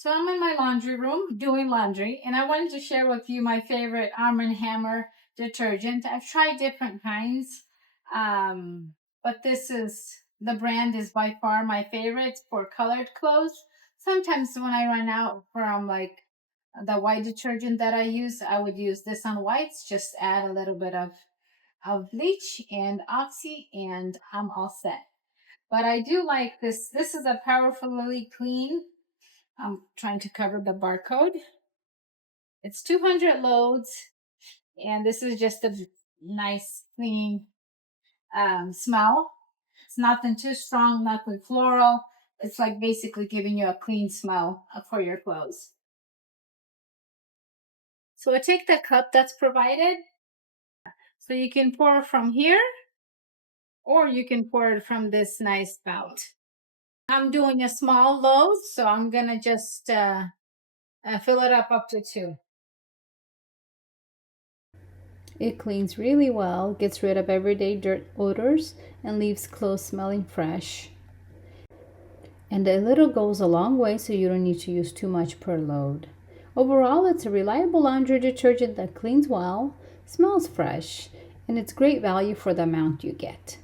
So I'm in my laundry room doing laundry, and I wanted to share with you my favorite Arm& Hammer detergent. I've tried different kinds, but the brand is by far my favorite for colored clothes. Sometimes when I run out from like the white detergent that I use, I would use this on whites, just add a little bit of bleach and oxy, and I'm all set. But I do like this. This is a powerfully clean. I'm trying to cover the barcode. It's 200 loads, and this is just a nice, clean smell. It's nothing too strong, nothing floral. It's like basically giving you a clean smell for your clothes. So I take the cup that's provided. So you can pour from here, or you can pour it from this nice spout. I'm doing a small load, so I'm gonna just fill it up to 2. It cleans really well, gets rid of everyday dirt odors, and leaves clothes smelling fresh. And a little goes a long way, so you don't need to use too much per load. Overall, it's a reliable laundry detergent that cleans well, smells fresh, and it's great value for the amount you get.